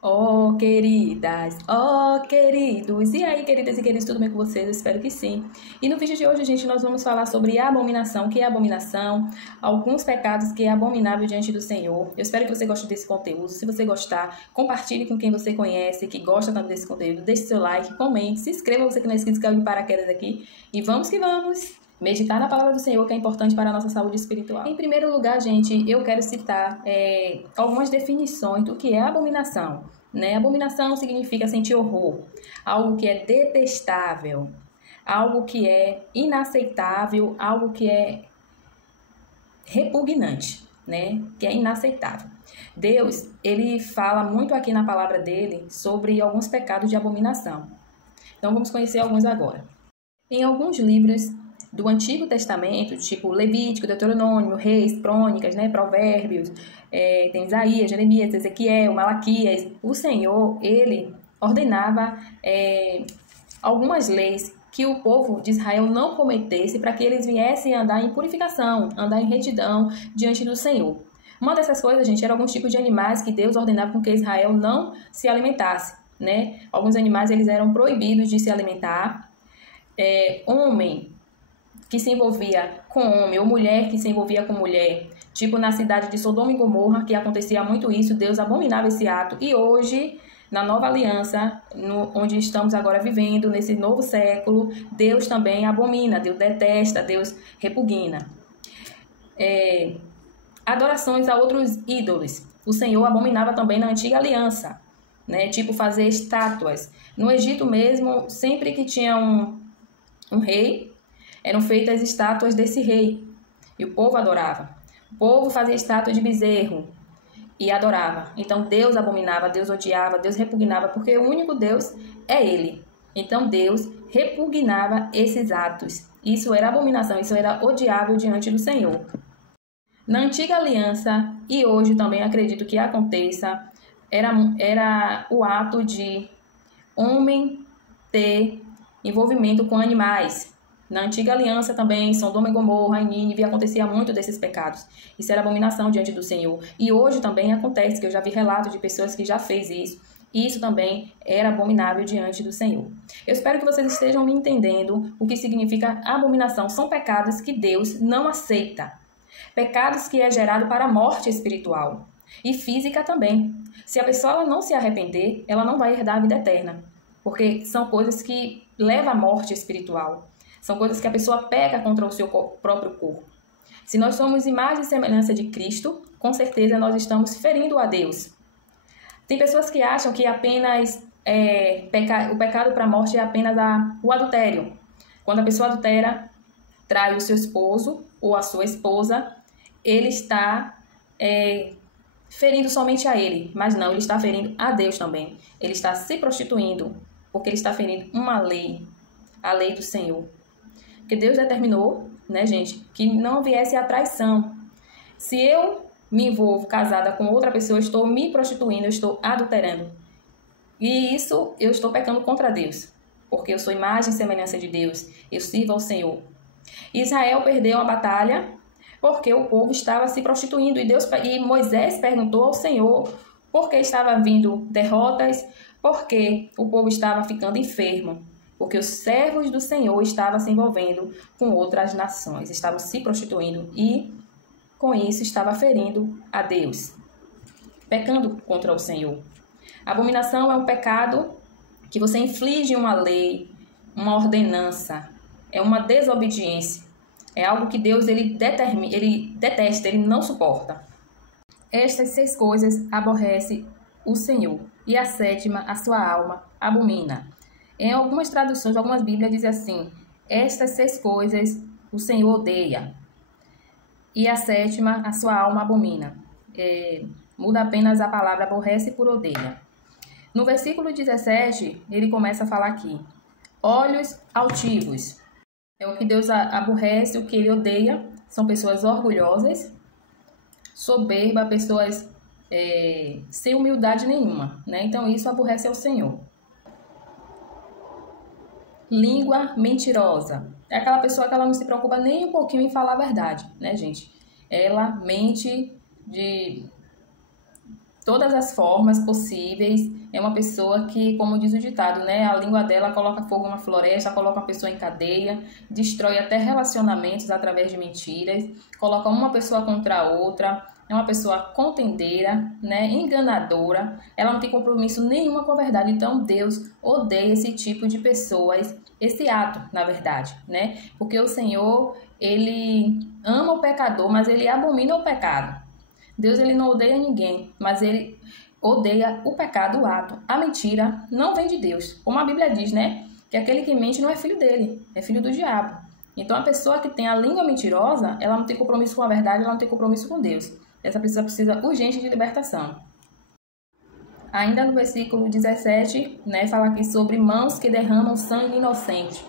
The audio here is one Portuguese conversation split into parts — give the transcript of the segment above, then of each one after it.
Oh, queridas, oh, queridos, e aí, queridas e queridos, tudo bem com vocês? Eu espero que sim. E no vídeo de hoje, gente, nós vamos falar sobre abominação, o que é abominação, alguns pecados que é abominável diante do Senhor. Eu espero que você goste desse conteúdo. Se você gostar, compartilhe com quem você conhece, que gosta também desse conteúdo, deixe seu like, comente, se inscreva, você que não é inscrito, caiu de paraquedas aqui, e vamos que vamos! Meditar na palavra do Senhor, que é importante para a nossa saúde espiritual. Em primeiro lugar, gente, eu quero citar algumas definições do que é abominação. Abominação significa sentir horror, algo que é detestável, algo que é inaceitável, algo que é repugnante, que é inaceitável. Deus, ele fala muito aqui na palavra dele sobre alguns pecados de abominação. Então, vamos conhecer alguns agora. Em alguns livros do Antigo Testamento, tipo Levítico, Deuteronômio, Reis, Crônicas, Provérbios, tem Isaías, Jeremias, Ezequiel, Malaquias, o Senhor, ele ordenava algumas leis que o povo de Israel não cometesse para que eles viessem andar em purificação, andar em retidão diante do Senhor. Uma dessas coisas, gente, era alguns tipos de animais que Deus ordenava com que Israel não se alimentasse, Alguns animais, eles eram proibidos de se alimentar. Homem que se envolvia com homem, ou mulher que se envolvia com mulher, tipo na cidade de Sodoma e Gomorra, que acontecia muito isso, Deus abominava esse ato. E hoje, na nova aliança, onde estamos agora vivendo, nesse novo século, Deus também abomina, Deus detesta, Deus repugna. Adorações a outros ídolos. O Senhor abominava também na antiga aliança, tipo fazer estátuas. No Egito mesmo, sempre que tinha um rei, eram feitas estátuas desse rei, e o povo adorava. O povo fazia estátua de bezerro e adorava. Então Deus abominava, Deus odiava, Deus repugnava, porque o único Deus é Ele. Então Deus repugnava esses atos. Isso era abominação, isso era odiável diante do Senhor. Na antiga aliança, e hoje também acredito que aconteça, era o ato de homem ter envolvimento com animais. Na antiga aliança também, Sodoma e Gomorra, em Nínive, acontecia muito desses pecados. Isso era abominação diante do Senhor. E hoje também acontece, que eu já vi relatos de pessoas que já fez isso. E isso também era abominável diante do Senhor. Eu espero que vocês estejam me entendendo o que significa abominação. São pecados que Deus não aceita. Pecados que é gerado para a morte espiritual. E física também. Se a pessoa ela não se arrepender, ela não vai herdar a vida eterna. Porque são coisas que levam à morte espiritual. São coisas que a pessoa peca contra o seu próprio corpo. Se nós somos imagem e semelhança de Cristo, com certeza nós estamos ferindo a Deus. Tem pessoas que acham que apenas o pecado para a morte é apenas o adultério. Quando a pessoa adultera, trai o seu esposo ou a sua esposa, ele está ferindo somente a ele. Mas não, ele está ferindo a Deus também. Ele está se prostituindo, porque ele está ferindo uma lei, a lei do Senhor. Porque Deus determinou, gente, que não viesse a traição. Se eu me envolvo casada com outra pessoa, eu estou me prostituindo, eu estou adulterando. E isso eu estou pecando contra Deus, porque eu sou imagem e semelhança de Deus, eu sirvo ao Senhor. Israel perdeu a batalha porque o povo estava se prostituindo e Moisés perguntou ao Senhor por que estava vindo derrotas, porque o povo estava ficando enfermo. Porque os servos do Senhor estavam se envolvendo com outras nações, estavam se prostituindo e, com isso, estava ferindo a Deus, pecando contra o Senhor. A abominação é um pecado que você inflige uma lei, uma ordenança, é uma desobediência, é algo que Deus ele detesta, ele não suporta. Estas 6 coisas aborrece o Senhor, e a 7ª, a sua alma, abomina. Em algumas traduções, algumas bíblias dizem assim: estas 6 coisas o Senhor odeia, e a 7ª, a sua alma abomina. Muda apenas a palavra aborrece por odeia. No versículo 17, ele começa a falar aqui: olhos altivos. É o que Deus aborrece, o que ele odeia. São pessoas orgulhosas, soberba, pessoas sem humildade nenhuma. Então isso aborrece ao Senhor. Língua mentirosa. É aquela pessoa que ela não se preocupa nem um pouquinho em falar a verdade, né, gente? Ela mente de todas as formas possíveis. É uma pessoa que, como diz o ditado, né, a língua dela coloca fogo numa floresta, coloca uma pessoa em cadeia, destrói até relacionamentos através de mentiras, coloca uma pessoa contra a outra. É uma pessoa contendeira, né, enganadora. Ela não tem compromisso nenhum com a verdade. Então Deus odeia esse tipo de pessoas, esse ato, na verdade, né? Porque o Senhor, ele ama o pecador, mas ele abomina o pecado. Deus, ele não odeia ninguém, mas ele odeia o pecado, o ato. A mentira não vem de Deus. Como a Bíblia diz, né? Que aquele que mente não é filho dele, é filho do diabo. Então, a pessoa que tem a língua mentirosa, ela não tem compromisso com a verdade, ela não tem compromisso com Deus. Essa pessoa precisa urgente de libertação. Ainda no versículo 17, né, fala aqui sobre mãos que derramam sangue inocente.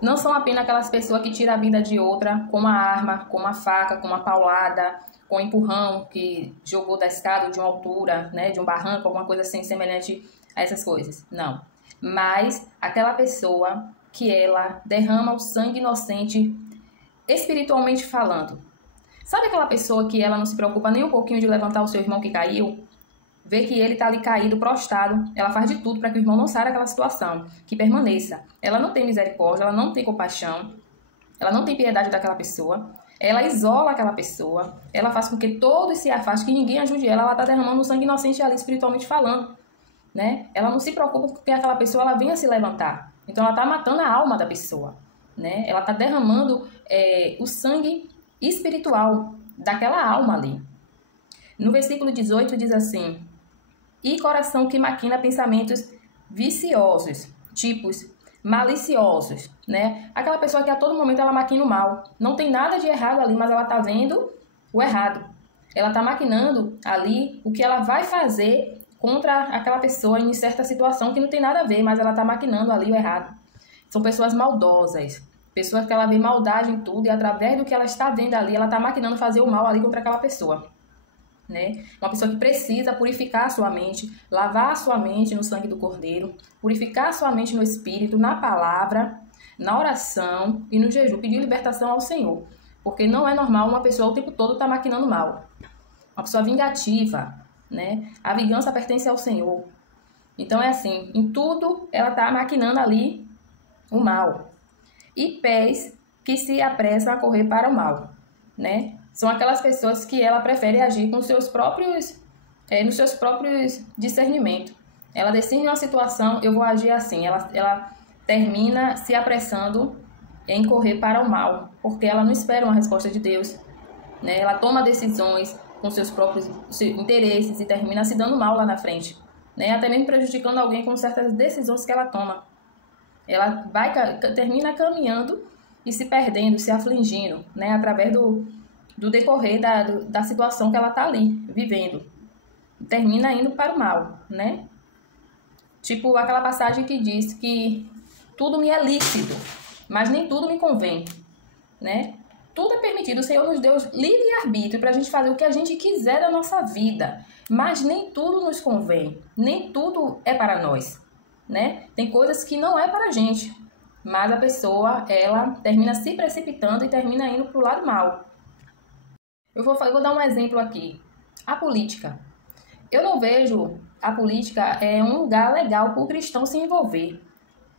Não são apenas aquelas pessoas que tiram a vida de outra com uma arma, com uma faca, com uma paulada, com um empurrão que jogou da escada de uma altura, né, de um barranco, alguma coisa assim semelhante a essas coisas. Não. Mas aquela pessoa que ela derrama o sangue inocente espiritualmente falando. Sabe aquela pessoa que ela não se preocupa nem um pouquinho de levantar o seu irmão que caiu? Vê que ele está ali caído, prostrado. Ela faz de tudo para que o irmão não saia daquela situação, que permaneça. Ela não tem misericórdia, ela não tem compaixão, ela não tem piedade daquela pessoa. Ela isola aquela pessoa, ela faz com que todos se afastem, que ninguém ajude ela. Ela está derramando o sangue inocente ali, espiritualmente falando, né? Ela não se preocupa porque aquela pessoa ela venha se levantar. Então ela está matando a alma da pessoa, né? Ela está derramando o sangue espiritual daquela alma ali. No versículo 18 diz assim: e coração que maquina pensamentos viciosos, tipos maliciosos, né? Aquela pessoa que a todo momento ela maquina o mal. Não tem nada de errado ali, mas ela tá vendo o errado. Ela tá maquinando ali o que ela vai fazer contra aquela pessoa em certa situação que não tem nada a ver, mas ela tá maquinando ali o errado. São pessoas maldosas, pessoas que ela vê maldade em tudo e através do que ela está vendo ali, ela tá maquinando fazer o mal ali contra aquela pessoa. Né? Uma pessoa que precisa purificar a sua mente, lavar a sua mente no sangue do Cordeiro, purificar a sua mente no Espírito, na palavra, na oração e no jejum, pedir libertação ao Senhor. Porque não é normal uma pessoa o tempo todo estar maquinando mal. Uma pessoa vingativa, né? A vingança pertence ao Senhor. Então é assim, em tudo ela está maquinando ali o mal. E pés que se apressam a correr para o mal, né? São aquelas pessoas que ela prefere agir com seus próprios, nos seus próprios discernimentos. Ela decide uma situação, eu vou agir assim. Ela termina se apressando em correr para o mal, porque ela não espera uma resposta de Deus, né? Ela toma decisões com seus próprios interesses e termina se dando mal lá na frente, né? Até mesmo prejudicando alguém com certas decisões que ela toma. Ela termina caminhando e se perdendo, se afligindo, né? Através do decorrer da situação que ela está ali, vivendo. Termina indo para o mal, né? Tipo aquela passagem que diz que tudo me é lícito, mas nem tudo me convém, né? Tudo é permitido, o Senhor nos deu livre-arbítrio para a gente fazer o que a gente quiser da nossa vida, mas nem tudo nos convém, nem tudo é para nós, né? Tem coisas que não é para a gente, mas a pessoa, ela termina se precipitando e termina indo para o lado mal. Eu vou dar um exemplo aqui. A política. Eu não vejo a política um lugar legal para o cristão se envolver.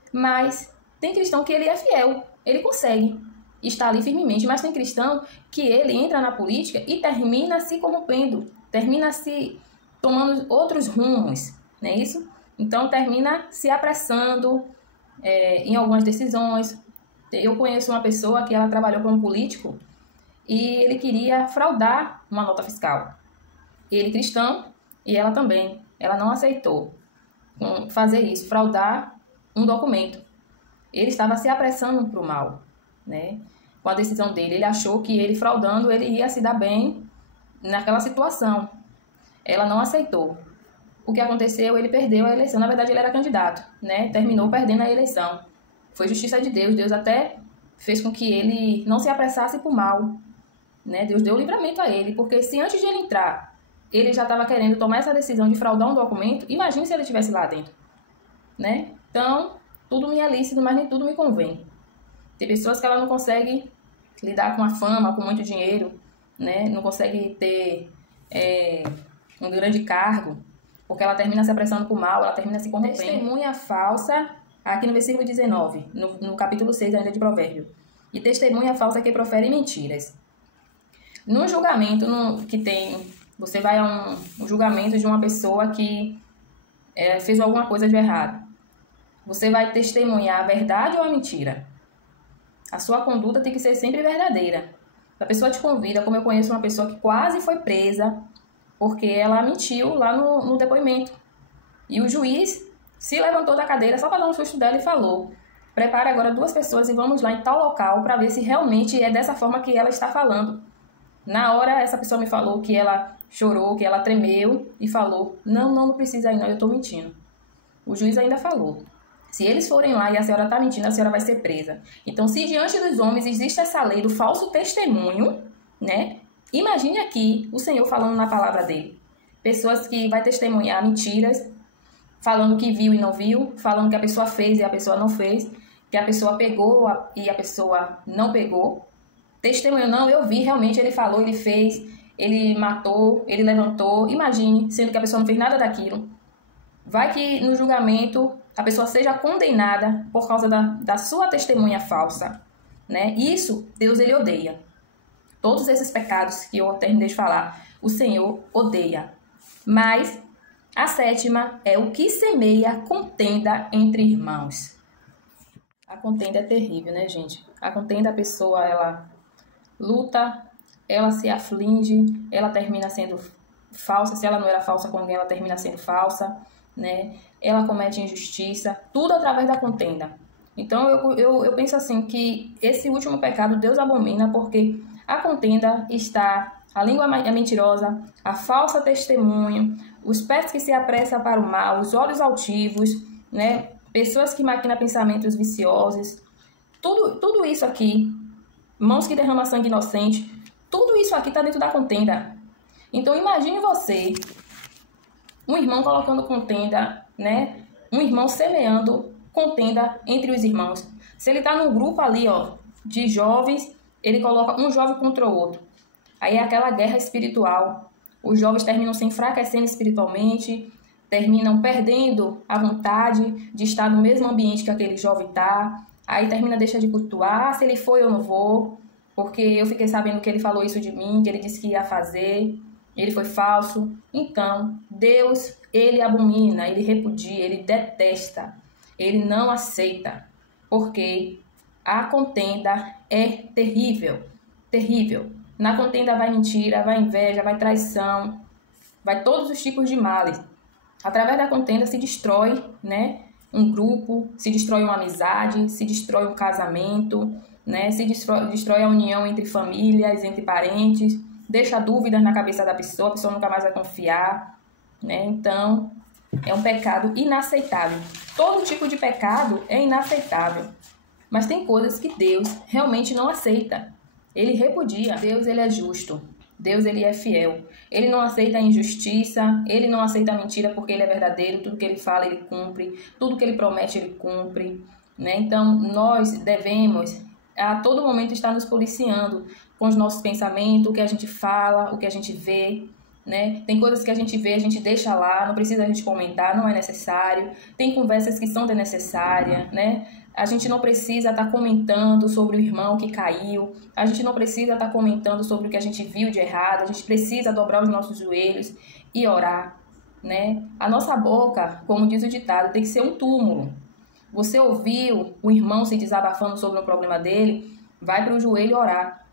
Mas tem cristão que ele é fiel. Ele consegue estar ali firmemente. Mas tem cristão que ele entra na política e termina se corrompendo. Termina se tomando outros rumos. Não é isso? Então termina se apressando em algumas decisões. Eu conheço uma pessoa que ela trabalhou como político e ele queria fraudar uma nota fiscal. Ele cristão e ela também. Ela não aceitou fazer isso, fraudar um documento. Ele estava se apressando para o mal, né? Com a decisão dele. Ele achou que ele fraudando, ele ia se dar bem naquela situação. Ela não aceitou. O que aconteceu? Ele perdeu a eleição. Na verdade, ele era candidato, né? Terminou perdendo a eleição. Foi justiça de Deus. Deus até fez com que ele não se apressasse para o mal, né? Deus deu livramento a ele, porque se antes de ele entrar, ele já estava querendo tomar essa decisão de fraudar um documento, imagine se ele estivesse lá dentro, né? Então, Tudo me é lícito, mas nem tudo me convém. Tem pessoas que ela não consegue lidar com a fama, com muito dinheiro, né? Não consegue ter um grande cargo, porque ela termina se apressando por mal, ela termina se corrompendo. Testemunha falsa, aqui no versículo 19, no capítulo 6 ainda de Provérbio. E testemunha falsa que profere mentiras. No julgamento que tem, você vai a um julgamento de uma pessoa que fez alguma coisa de errado. Você vai testemunhar a verdade ou a mentira? A sua conduta tem que ser sempre verdadeira. A pessoa te convida, como eu conheço uma pessoa que quase foi presa porque ela mentiu lá no depoimento. E o juiz se levantou da cadeira só para dar um susto dela e falou: prepare agora 2 pessoas e vamos lá em tal local para ver se realmente é dessa forma que ela está falando. Na hora, essa pessoa me falou que ela chorou, que ela tremeu e falou: não precisa ir não, eu estou mentindo. O juiz ainda falou: se eles forem lá e a senhora está mentindo, a senhora vai ser presa. Então, se diante dos homens existe essa lei do falso testemunho, né? Imagine aqui o Senhor falando na palavra dele. Pessoas que vai testemunhar mentiras, falando que viu e não viu, falando que a pessoa fez e a pessoa não fez, que a pessoa pegou e a pessoa não pegou. Testemunho, não, eu vi, realmente ele falou, ele fez, ele matou, ele levantou. Imagine, sendo que a pessoa não fez nada daquilo. Vai que no julgamento a pessoa seja condenada por causa da sua testemunha falsa, né? Isso, Deus, ele odeia. Todos esses pecados que eu terminei de falar, o Senhor odeia. Mas a 7ª é o que semeia contenda entre irmãos. A contenda é terrível, né, gente? A contenda, a pessoa, ela luta, ela se aflige, ela termina sendo falsa. Se ela não era falsa com alguém, ela termina sendo falsa, né? Ela comete injustiça, tudo através da contenda. Então, eu penso assim, que esse último pecado Deus abomina, porque a contenda está, a língua é mentirosa, a falsa testemunha, os pés que se apressam para o mal, os olhos altivos, né? Pessoas que maquinam pensamentos viciosos, tudo isso aqui, mãos que derramam sangue inocente, tudo isso aqui está dentro da contenda. Então, imagine você, um irmão colocando contenda, né? Um irmão semeando contenda entre os irmãos. Se ele está num grupo ali, ó, de jovens, ele coloca um jovem contra o outro. Aí é aquela guerra espiritual. Os jovens terminam se enfraquecendo espiritualmente, terminam perdendo a vontade de estar no mesmo ambiente que aquele jovem está. Aí termina, deixa de cultuar, se ele foi eu não vou, porque eu fiquei sabendo que ele falou isso de mim, que ele disse que ia fazer, ele foi falso. Então, Deus, ele abomina, ele repudia, ele detesta, ele não aceita, porque a contenda é terrível, terrível. Na contenda vai mentira, vai inveja, vai traição, vai todos os tipos de males. Através da contenda se destrói, né, um grupo, se destrói uma amizade, se destrói um casamento, né, se destrói a união entre famílias, entre parentes, deixa dúvidas na cabeça da pessoa, a pessoa nunca mais vai confiar, né? Então, é um pecado inaceitável. Todo tipo de pecado é inaceitável, mas tem coisas que Deus realmente não aceita. Ele repudia. Deus, ele é justo. Deus, ele é fiel. Ele não aceita a injustiça, ele não aceita a mentira, porque ele é verdadeiro. Tudo que ele fala, ele cumpre. Tudo que ele promete, ele cumpre, né? Então, nós devemos a todo momento estar nos policiando com os nossos pensamentos, o que a gente fala, o que a gente vê, né? Tem coisas que a gente vê, a gente deixa lá, não precisa a gente comentar, não é necessário. Tem conversas que são desnecessárias, né? A gente não precisa estar comentando sobre o irmão que caiu, a gente não precisa estar comentando sobre o que a gente viu de errado, a gente precisa dobrar os nossos joelhos e orar, né? A nossa boca, como diz o ditado, tem que ser um túmulo. Você ouviu o irmão se desabafando sobre o problema dele, vai para o joelho orar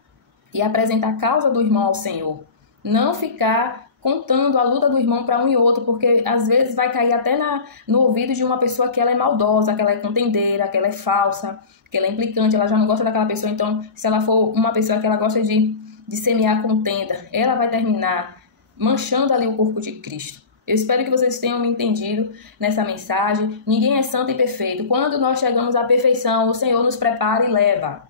e apresentar a causa do irmão ao Senhor. Não ficar contando a luta do irmão para um e outro, porque às vezes vai cair até no ouvido de uma pessoa que ela é maldosa, que ela é contendeira, que ela é falsa, que ela é implicante, ela já não gosta daquela pessoa. Então, se ela for uma pessoa que ela gosta de semear contenda, ela vai terminar manchando ali o corpo de Cristo. Eu espero que vocês tenham me entendido nessa mensagem. Ninguém é santo e perfeito. Quando nós chegamos à perfeição, o Senhor nos prepara e leva.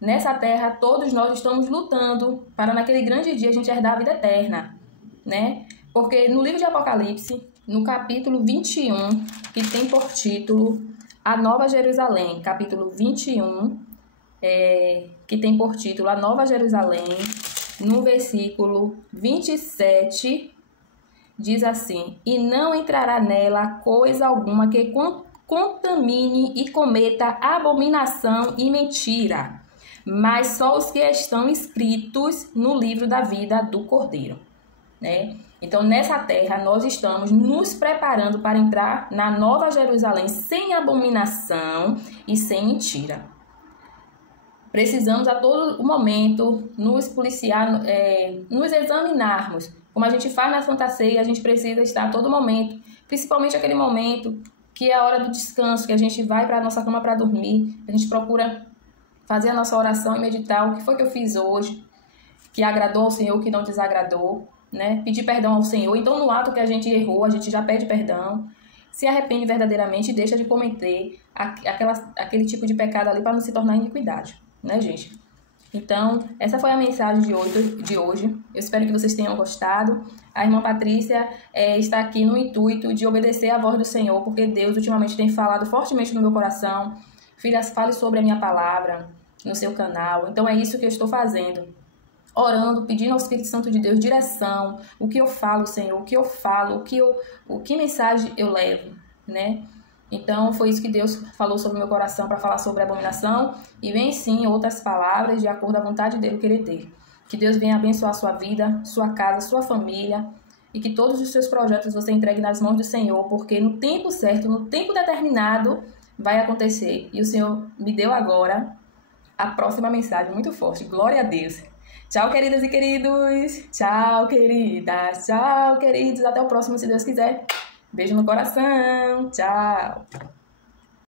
Nessa terra, todos nós estamos lutando para naquele grande dia a gente herdar a vida eterna, né? Porque no livro de Apocalipse, no capítulo 21, que tem por título a Nova Jerusalém, capítulo 21, que tem por título A Nova Jerusalém, no versículo 27, diz assim: E não entrará nela coisa alguma que contamine e cometa abominação e mentira, mas só os que estão escritos no livro da vida do Cordeiro, né? Então, nessa terra, nós estamos nos preparando para entrar na Nova Jerusalém sem abominação e sem mentira. Precisamos a todo momento nos policiar, nos examinarmos. Como a gente faz na Santa Ceia, a gente precisa estar a todo momento, principalmente aquele momento que é a hora do descanso, que a gente vai para a nossa cama para dormir, a gente procura fazer a nossa oração e meditar o que foi que eu fiz hoje, que agradou ao Senhor, o que não desagradou, né? Pedir perdão ao Senhor. Então, no ato que a gente errou, a gente já pede perdão, se arrepende verdadeiramente e deixa de cometer aquele tipo de pecado ali para não se tornar iniquidade, né, gente? Então, essa foi a mensagem de hoje. Eu espero que vocês tenham gostado. A irmã Patrícia está aqui no intuito de obedecer à voz do Senhor, porque Deus ultimamente tem falado fortemente no meu coração. Filhas, fale sobre a minha palavra no seu canal. Então, é isso que eu estou fazendo. Orando, pedindo ao Espírito Santo de Deus direção, o que eu falo, Senhor, o que eu falo, que mensagem eu levo, né? Então, foi isso que Deus falou sobre o meu coração para falar sobre a abominação, e vem sim outras palavras de acordo à vontade dele querer ter. Que Deus venha abençoar a sua vida, sua casa, sua família, e que todos os seus projetos você entregue nas mãos do Senhor, porque no tempo certo, no tempo determinado, vai acontecer. E o Senhor me deu agora a próxima mensagem muito forte. Glória a Deus. Tchau, queridas e queridos. Tchau, queridas. Tchau, queridos. Até o próximo, se Deus quiser. Beijo no coração. Tchau.